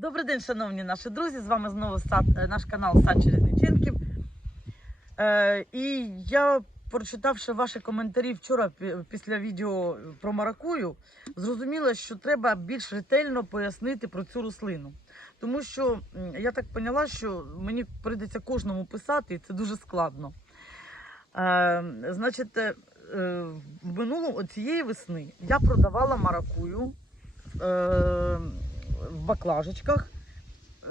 Добрий день, шановні наші друзі. З вами знову сад, е, наш канал Сад Чередниченків. Е, і я, прочитавши ваші коментарі вчора після відео про маракую, зрозуміла, що треба більш ретельно пояснити про цю рослину. Тому що я так поняла, що мені прийдеться кожному писати, і це дуже складно. Е, значить, е, е, в минулому цієї весни я продавала маракую е, в баклажечках,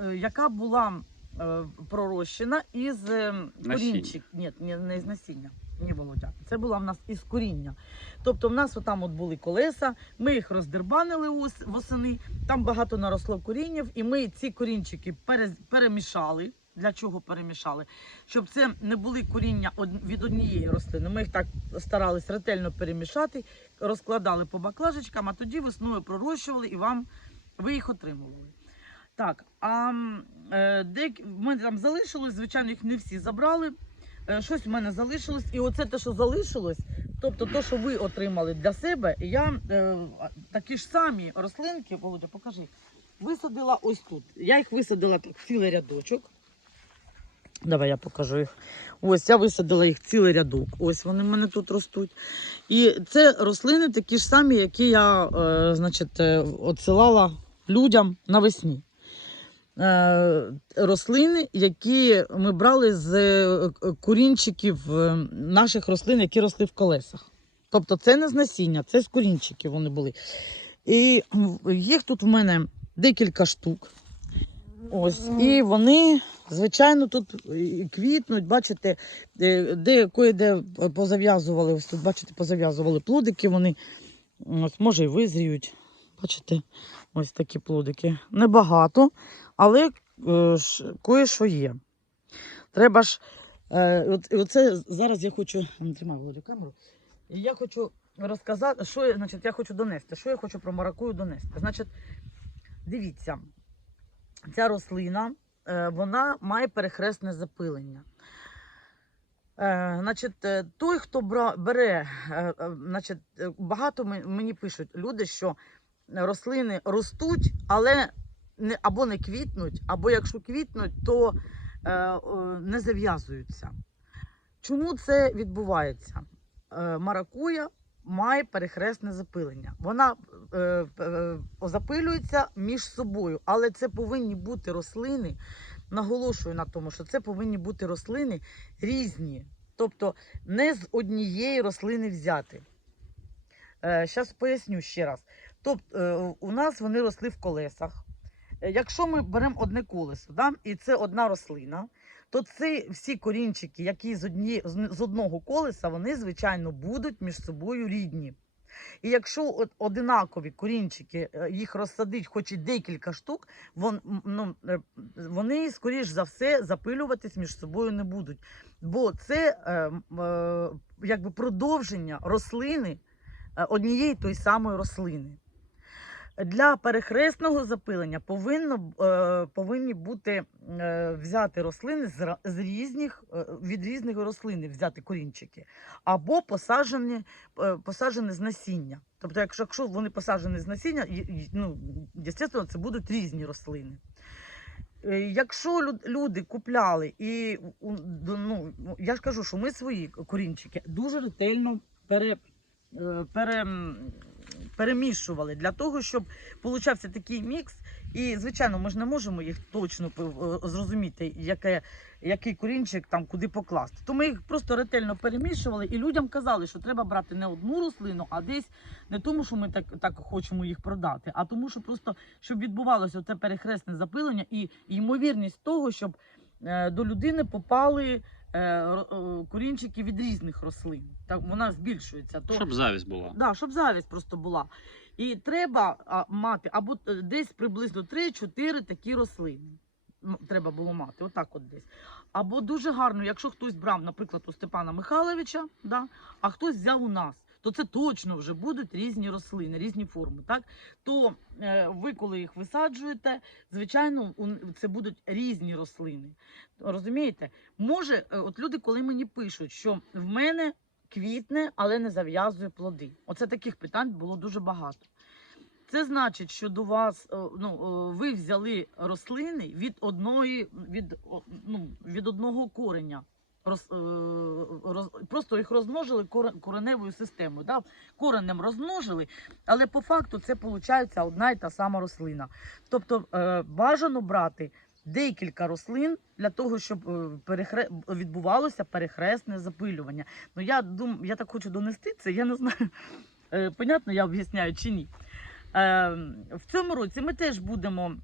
е, яка була е, пророщена із е, корінчик. Ні, не з насіння. Ні, Володя. Це була в нас із коріння. Тобто в нас отам от були колеса, ми їх роздербанили восени, там багато наросло коріннів, і ми ці корінчики перемішали. Для чого перемішали? Щоб це не були коріння від однієї рослини. Ми їх так старались ретельно перемішати, розкладали по баклажечкам, а тоді весною пророщували і вам ви їх отримували. Так, а е, деякі в мене там залишилось, звичайно, їх не всі забрали. Е, щось в мене залишилось, і оце те, що залишилось, тобто те, що ви отримали для себе, я е, такі ж самі рослинки, Володя, покажи, висадила ось тут. Я їх висадила так, цілий рядочок. Давай я покажу їх. Ось я висадила їх цілий рядок. Ось вони в мене тут ростуть. І це рослини такі ж самі, які я е, значить, е, отсилала людям навесні. Е, рослини, які ми брали з е, корінчиків е, наших рослин, які росли в колесах. Тобто це не з насіння, це з корінчиків вони були. І їх тут в мене декілька штук. Ось, і вони, звичайно, тут квітнуть, бачите, де, де позав'язували, ось тут, бачите, позав'язували плодики, вони ось, може і визріють. Бачите, ось такі плодики. Небагато, але е, кое-що є. Треба ж, е, от, оце зараз я хочу, не тримай Володю камеру, я хочу розказати, що я, значить, я хочу донести, що я хочу про маракую донести. Значить, дивіться, ця рослина е, вона має перехресне запилення. Значить, той, хто бере, значить, багато мені пишуть люди, що рослини ростуть, але не, або не квітнуть, або якщо квітнуть, то е, е, не зав'язуються. Чому це відбувається? Е, маракуя має перехресне запилення. Вона е, е, запилюється між собою, але це повинні бути рослини. Наголошую на тому, що це повинні бути рослини різні, тобто не з однієї рослини взяти. Зараз поясню ще раз. Тобто, у нас вони росли в колесах. Е, Якщо ми беремо одне колесо, да, і це одна рослина, то ці всі корінчики, які з, одні, з одного колеса, вони, звичайно, будуть між собою рідні. І якщо от одинакові корінчики, е, їх розсадить хоч і декілька штук, вон, ну, вони, скоріш за все, запилюватись між собою не будуть. Бо це е, е, якби продовження рослини однієї тої самої рослини. Для перехресного запилення повинно, е, повинні бути е, взяти рослини з, з різних, е, від різних рослин взяти корінчики, або посаджені, е, посаджені з насіння. Тобто, якщо, якщо вони посаджені з насіння, і- і, ну, це будуть різні рослини. Е, Якщо люди купляли, і ну, я ж кажу, що ми свої корінчики дуже ретельно пере, е, пере, перемішували для того, щоб получався такий мікс. І, звичайно, ми ж не можемо їх точно е, зрозуміти, яке, який корінчик там куди покласти. То ми їх просто ретельно перемішували, і людям казали, що треба брати не одну рослину, а десь не тому, що ми так, так хочемо їх продати, а тому, що просто щоб відбувалося це перехресне запилення і ймовірність того, щоб е, до людини попали корінчики від різних рослин. Так вона збільшується. То Щоб завість була. Да, щоб завість просто була. І треба мати або е, десь приблизно 3-4 такі рослини. Треба було мати, отак от десь. Або дуже гарно, якщо хтось брав, наприклад, у Степана Михайловича, да, а хтось взяв у нас, то це точно вже будуть різні рослини, різні форми. Так? То е, ви, коли їх висаджуєте, звичайно, це будуть різні рослини. Розумієте? Може, е, от люди, коли мені пишуть, що в мене квітне, але не зав'язує плоди. Оце таких питань було дуже багато. Це значить, що до вас е, ну, ви взяли рослини від одної від, ну, від одного кореня. Роз, е, роз, просто їх розмножили кореневою системою. Да? Коренем розмножили, але по факту це виходить одна і та сама рослина. Тобто е, бажано брати декілька рослин для того, щоб е, перехре... відбувалося перехресне запилювання. Ну я дум... я так хочу донести це, я не знаю. Понятно, я об'ясняю чи ні. В цьому році ми теж будемо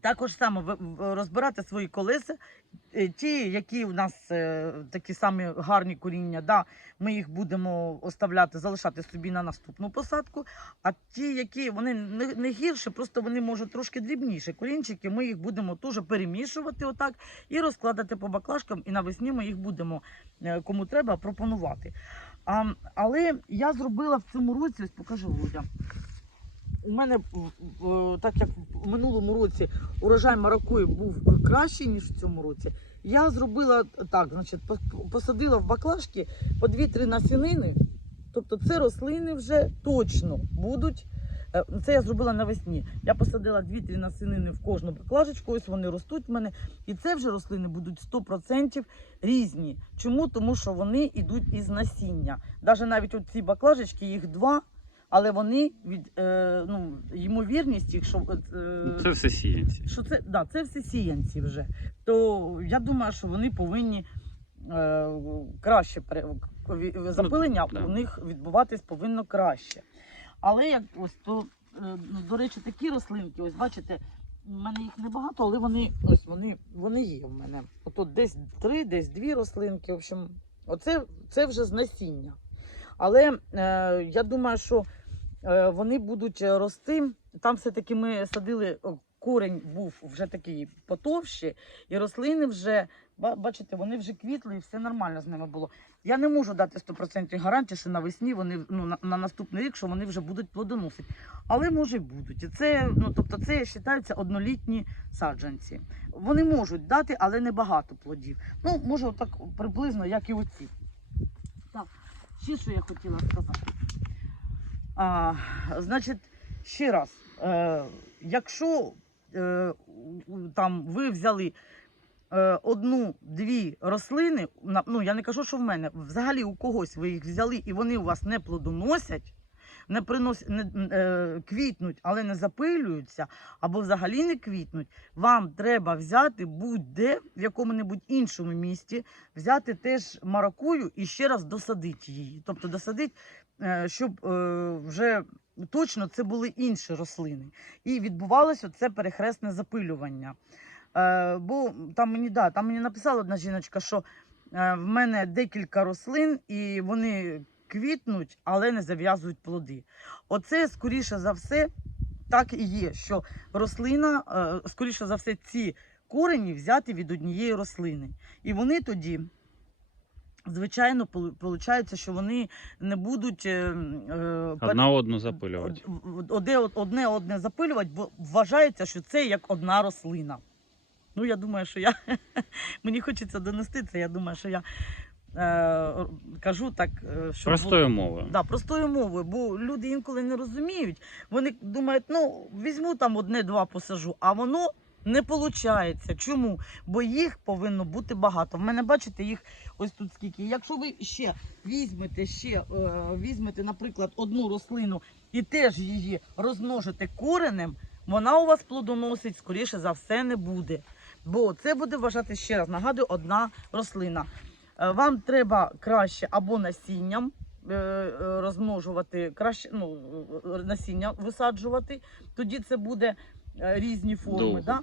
також само розбирати свої колеса. Е, Ті, які у нас е, такі самі гарні коріння, да, ми їх будемо оставляти, залишати собі на наступну посадку. А ті, які вони не, гірші, просто вони можуть трошки дрібніші. Корінчики, ми їх будемо теж перемішувати отак і розкладати по баклажкам. І навесні ми їх будемо, е, кому треба, пропонувати. А, але я зробила в цьому році, ось покажу Володя. У мене так як в минулому році урожай маракуї був кращий, ніж в цьому році. Я зробила так, значить, посадила в баклажки по 2-3 насінини. Тобто це рослини вже точно будуть. е, Це я зробила навесні. Я посадила 2-3 насінини в кожну баклажечку, ось вони ростуть в мене. І це вже рослини будуть 100% різні. Чому? Тому що вони йдуть із насіння. Навіть навіть от ці баклажечки, їх два, але вони від е, ну, ймовірність, якщо е, Ну, Це все сіянці. що це, да, це все сіянці вже. То я думаю, що вони повинні е, краще ві- запилення да. у них відбуватись повинно краще. Але як ось то, е, ну, до речі, такі рослинки, ось бачите, в мене їх небагато, але вони ось вони, вони є в мене. Ото десь три, десь дві рослинки. В общем, оце це вже з насіння. Але е, я думаю, що вони будуть е, рости. Там все-таки ми садили, о, корінь був вже такий потовщий, і рослини вже, бачите, вони вже квітли і все нормально з ними було. Я не можу дати 100% гарантії, що навесні вони ну, на, на наступний рік, що вони вже будуть плодоносити. Але може будуть. Це, ну, тобто це вважаються однолітні саджанці. Вони можуть дати, але не багато плодів. Ну, може, так приблизно, як і оці. Так, ще що я хотіла сказати. А, значить, ще раз, е, якщо е, там ви взяли е, одну-дві рослини, ну я не кажу, що в мене, взагалі у когось ви їх взяли і вони у вас не плодоносять, не приносять, не, е, квітнуть, але не запилюються, або взагалі не квітнуть, вам треба взяти будь-де в якому-небудь іншому місті, взяти теж маракую і ще раз досадити її. Тобто досадити, щоб е, вже точно це були інші рослини. І відбувалося це перехресне запилювання. Е, бо там мені, да, там мені написала одна жіночка, що е, в мене декілька рослин, і вони квітнуть, але не зав'язують плоди. Оце, скоріше за все, так і є, що рослина, е, скоріше за все, ці корені взяти від однієї рослини. І вони тоді. Звичайно, виходить, що вони не будуть е, е, Одна одну запилювати. Одне, одне одне запилювати, бо вважається, що це як одна рослина. Ну, я думаю, що я мені хочеться донести це. Я думаю, що я е, кажу так, е, що Простою мовою. Да, простою мовою, бо люди інколи не розуміють. Вони думають, ну візьму там одне-два посажу, а воно не виходить. Чому? Бо їх повинно бути багато. В мене, бачите, їх ось тут скільки. Якщо ви ще візьмете, ще е, візьмете, наприклад, одну рослину і теж її розмножите коренем, вона у вас плодоносить, скоріше за все, не буде. Бо це буде вважати ще раз, нагадую, одна рослина. Е, Вам треба краще або насінням е, розмножувати, краще ну, насіння висаджувати. Тоді це буде різні форми. Довго. Да?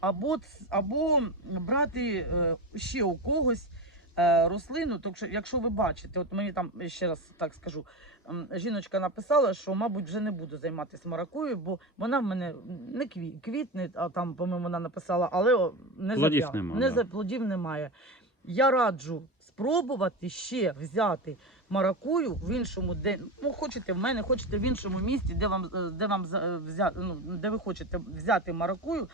Або, або брати е, ще у когось е, рослину. Так що, якщо ви бачите, от мені там ще раз так скажу, жіночка написала, що, мабуть, вже не буду займатися маракою, бо вона в мене не кві- квітне, а там, по-моєму, вона написала, але не Плодів нема, не да. за плодів немає. Я раджу спробувати ще взяти маракую в іншому, де ну хочете в мене, хочете в іншому місті, де вам е, де вам е, взя, ну, де ви хочете взяти маракую.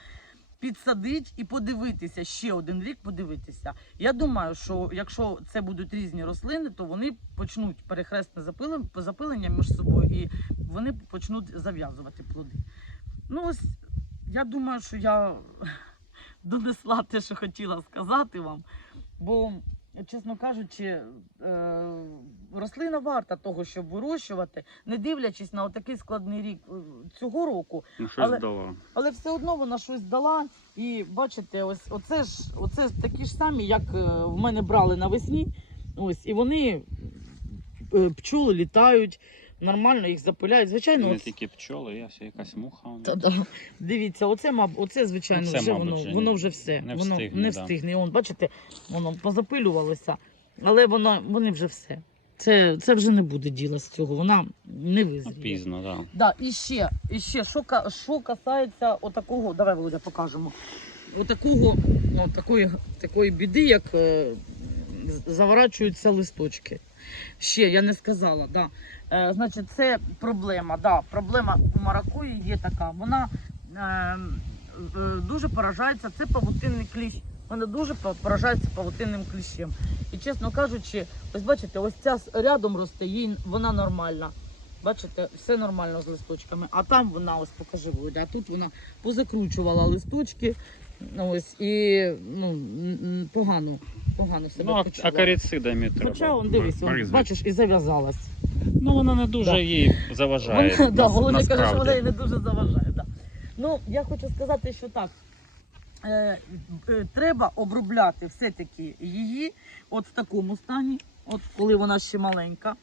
підсадити і подивитися ще один рік подивитися. Я думаю, що якщо це будуть різні рослини, то вони почнуть перехресне запилення, запилення між собою і вони почнуть зав'язувати плоди. Ну ось я думаю, що я донесла те, що хотіла сказати вам. Бо, чесно кажучи, е, рослина варта того, щоб вирощувати, не дивлячись на такий складний рік е, цього року, Ну, щось Але- дала. але все одно вона щось дала. І бачите, ось оце ж оце ж такі ж самі, як е, в мене брали навесні. Ось, і вони пчоли літають, нормально їх запиляють. Звичайно, Не ось- тільки пчоли, я ще якась муха. та, да. Дивіться, оце, маб, оце звичайно, Ну, це, вже мабуть, воно, вже воно вже все. не воно встигне, не да. встигне. І он, бачите, воно позапилювалося, але воно, вони вже все. Це, це вже не буде діла з цього, вона не Ну, визріє. пізно, так. Да, і ще, і ще що, ка- що касається отакого, давай Володя, покажемо. Отакого, ну, такої, такої біди, як е, з- заворачуються листочки. Ще я не сказала, да. Е, значить, це проблема. Да, проблема у маракуї є така. Вона е, е, дуже поражається, це павутинний кліщ. Вона дуже поражається павутинним кліщем. І чесно кажучи, ось бачите, ось ця рядом росте, їй вона нормальна. Бачите, все нормально з листочками. А там вона, ось покажи Володя, а тут вона позакручувала листочки. Ось і ну погано, погано себе Ну, а- почула. треба. Хоча он дивись, он, бачиш, і зав'язалась. Ну, вона не дуже Да. їй заважає. Вона, да, нас- Володя каже, що вона їй не дуже заважає. Да. Ну, я хочу сказати, що так. Е, е, треба обробляти все-таки її от в такому стані, от коли вона ще маленька.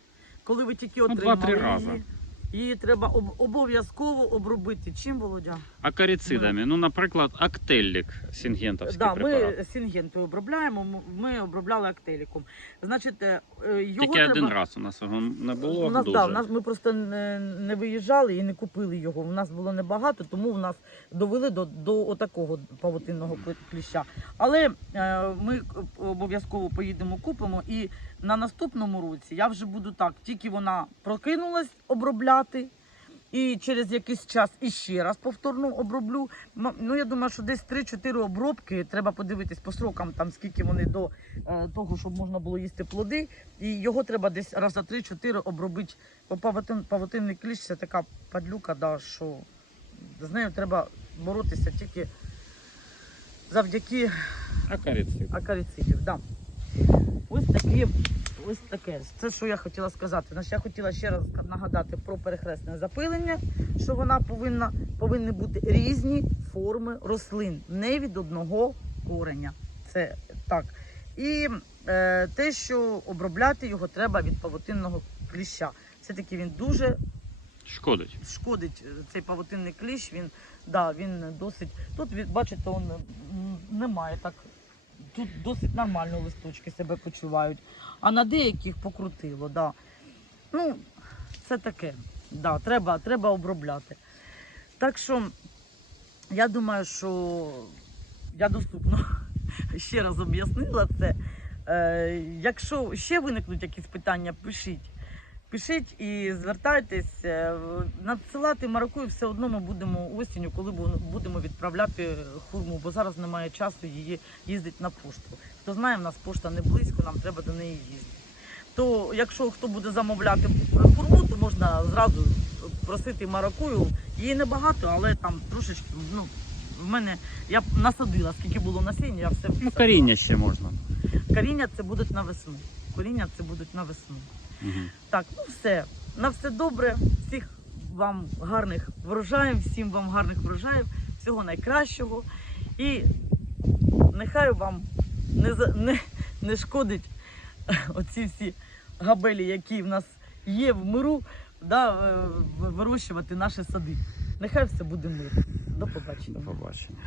Коли ви тільки Ну, отримали Ну, 2-3 рази. Її треба об- обов'язково обробити. Чим, Володя? Акарицидами. Ну, наприклад, актеллік сінгентовський Да, препарат. ми сінгентою обробляємо, м- ми обробляли актеліком. Значить, е, е, його Тільки треба... один раз у нас його не було У нас, дуже. да, у нас ми просто не, не виїжджали і не купили його. У нас було небагато, тому у нас довели до, до отакого павутинного клі- кліща. Але е, ми обов'язково поїдемо, купимо. І на наступному році я вже буду так, тільки вона прокинулась обробляти. І через якийсь час іще раз повторно оброблю. Ну я думаю, що десь 3-4 обробки. Треба подивитись по срокам, там скільки вони до е, того, щоб можна було їсти плоди. І його треба десь раз за 3-4 обробити. Бо павутин, павутинний кліщ це така падлюка, да, що з нею треба боротися тільки завдяки Акарицид. акарицидів. Да. Ось такі, ось таке. Це що я хотіла сказати. Значить, я хотіла ще раз нагадати про перехресне запилення, що вона повинна повинні бути різні форми рослин, не від одного кореня. Це так. І е, те, що обробляти його треба від павутинного кліща. Все-таки він дуже Шкодить. шкодить е, цей павутинний кліщ. Він, да, він досить. Тут бачите, он немає так. Тут досить нормально листочки себе почувають. А на деяких покрутило, да. Ну, це таке. Да, треба, треба обробляти. Так що я думаю, що я доступно ще раз об'яснила це. Е, якщо ще виникнуть якісь питання, пишіть. Пишіть і звертайтесь. Е, Надсилати маракую все одно ми будемо осінню, коли будемо відправляти хурму, бо зараз немає часу її їздити на пошту. Хто знає, в нас пошта не близько, нам треба до неї їздити. То якщо хто буде замовляти хурму, то можна зразу просити маракую. Її небагато, але там трошечки, ну, в мене я насадила, скільки було насіння, я все Ну, коріння ще можна. Коріння це будуть на весну. Коріння це будуть на весну. Угу. Так, ну все. На все добре. Всіх вам гарних врожаїв, всім вам гарних врожаїв, всього найкращого. І нехай вам не, не, не шкодить оці всі габелі, які в нас є в миру, да, е, вирощувати наші сади. Нехай все буде мир. До побачення. До побачення.